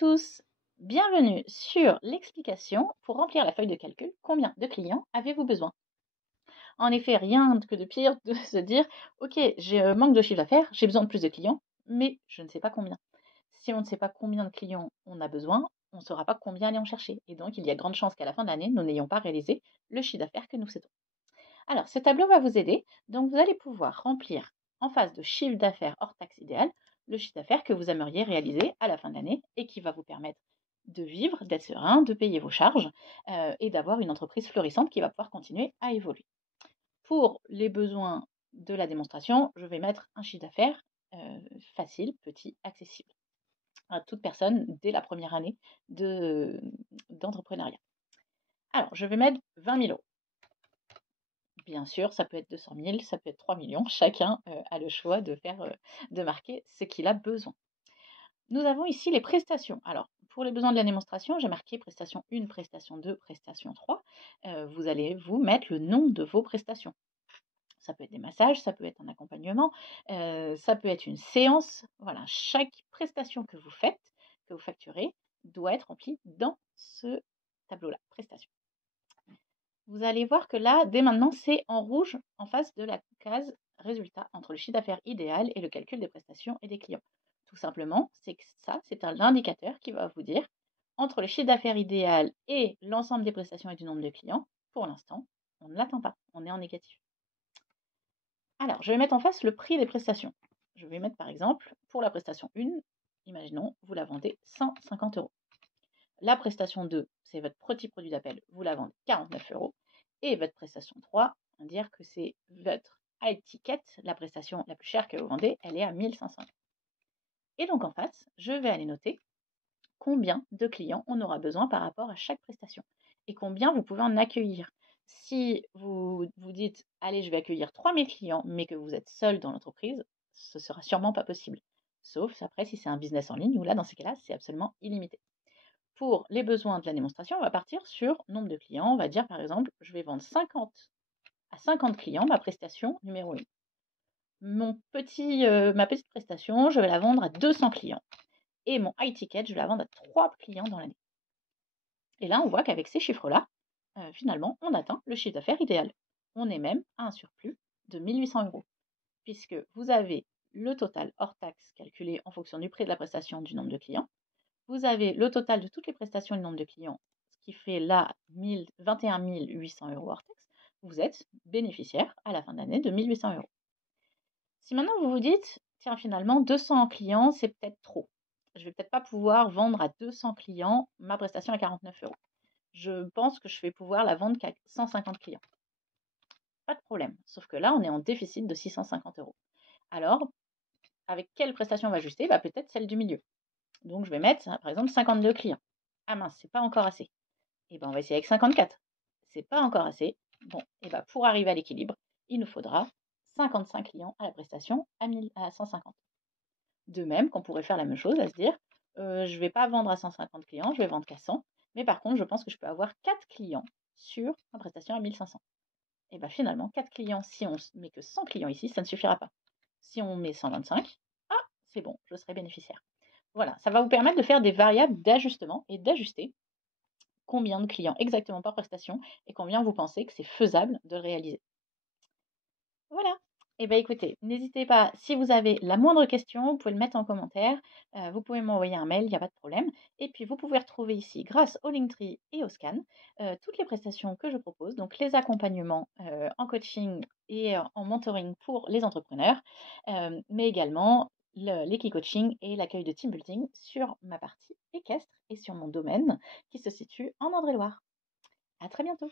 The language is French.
tous, bienvenue sur l'explication pour remplir la feuille de calcul. Combien de clients avez-vous besoin? En effet, rien que de pire de se dire, ok, j'ai un manque de chiffre d'affaires, j'ai besoin de plus de clients, mais je ne sais pas combien. Si on ne sait pas combien de clients on a besoin, on ne saura pas combien aller en chercher. Et donc, il y a grande chance qu'à la fin de l'année, nous n'ayons pas réalisé le chiffre d'affaires que nous souhaitons. Alors, ce tableau va vous aider. Donc, vous allez pouvoir remplir en face de chiffre d'affaires hors taxe idéal, le chiffre d'affaires que vous aimeriez réaliser à la fin de l'année et qui va vous permettre de vivre, d'être serein, de payer vos charges et d'avoir une entreprise florissante qui va pouvoir continuer à évoluer. Pour les besoins de la démonstration, je vais mettre un chiffre d'affaires facile, petit, accessible à toute personne dès la première année d'entrepreneuriat. Alors, je vais mettre 20 000 euros. Bien sûr, ça peut être 200 000, ça peut être 3 millions. Chacun a le choix de marquer ce qu'il a besoin. Nous avons ici les prestations. Alors, pour les besoins de la démonstration, j'ai marqué prestation 1, prestation 2, prestation 3. Vous allez vous mettre le nom de vos prestations. Ça peut être des massages, ça peut être un accompagnement, ça peut être une séance. Voilà, chaque prestation que vous faites, que vous facturez, doit être remplie dans ce tableau-là, prestation. Vous allez voir que là, dès maintenant, c'est en rouge en face de la case résultat entre le chiffre d'affaires idéal et le calcul des prestations et des clients. Tout simplement, c'est que ça, c'est un indicateur qui va vous dire entre le chiffre d'affaires idéal et l'ensemble des prestations et du nombre de clients, pour l'instant, on ne l'atteint pas, on est en négatif. Alors, je vais mettre en face le prix des prestations. Je vais mettre par exemple, pour la prestation 1, imaginons, vous la vendez 150 euros. La prestation 2, c'est votre petit produit d'appel, vous la vendez 49 euros. Et votre prestation 3, on va dire que c'est votre high ticket, la prestation la plus chère que vous vendez, elle est à 1500. Et donc en face, je vais aller noter combien de clients on aura besoin par rapport à chaque prestation et combien vous pouvez en accueillir. Si vous vous dites, allez, je vais accueillir 3000 clients, mais que vous êtes seul dans l'entreprise, ce sera sûrement pas possible. Sauf après si c'est un business en ligne, où là, dans ces cas-là, c'est absolument illimité. Pour les besoins de la démonstration, on va partir sur nombre de clients. On va dire par exemple, je vais vendre 50 à 50 clients ma prestation numéro 1. Ma petite prestation, je vais la vendre à 200 clients. Et mon high ticket, je vais la vendre à 3 clients dans l'année. Et là, on voit qu'avec ces chiffres-là, finalement, on atteint le chiffre d'affaires idéal. On est même à un surplus de 1800 euros, puisque vous avez le total hors taxe calculé en fonction du prix de la prestation du nombre de clients. Vous avez le total de toutes les prestations et le nombre de clients, ce qui fait là 21 800 euros hors taxe. Vous êtes bénéficiaire à la fin de l'année de 1800 euros. Si maintenant vous vous dites, tiens, finalement, 200 clients, c'est peut-être trop. Je vais peut-être pas pouvoir vendre à 200 clients ma prestation à 49 euros. Je pense que je vais pouvoir la vendre qu'à 150 clients. Pas de problème. Sauf que là, on est en déficit de 650 euros. Alors, avec quelle prestation on va ajuster? Peut-être celle du milieu. Donc, je vais mettre, par exemple, 52 clients. Ah mince, c'est pas encore assez. Et on va essayer avec 54. C'est pas encore assez. Bon, pour arriver à l'équilibre, il nous faudra 55 clients à la prestation à 150. De même qu'on pourrait faire la même chose, à se dire, je ne vais pas vendre à 150 clients, je vais vendre qu'à 100. Mais par contre, je pense que je peux avoir 4 clients sur ma prestation à 1500. Et finalement, 4 clients, si on met que 100 clients ici, ça ne suffira pas. Si on met 125, c'est bon, je serai bénéficiaire. Voilà, ça va vous permettre de faire des variables d'ajustement et d'ajuster combien de clients exactement par prestation et combien vous pensez que c'est faisable de réaliser. Voilà. Écoutez, n'hésitez pas, si vous avez la moindre question, vous pouvez le mettre en commentaire, vous pouvez m'envoyer un mail, il n'y a pas de problème. Et puis vous pouvez retrouver ici, grâce au Linktree et au Scan, toutes les prestations que je propose, donc les accompagnements en coaching et en mentoring pour les entrepreneurs, mais également l'équi-coaching et l'accueil de team building sur ma partie équestre et sur mon domaine qui se situe en Indre-et-Loire. À très bientôt.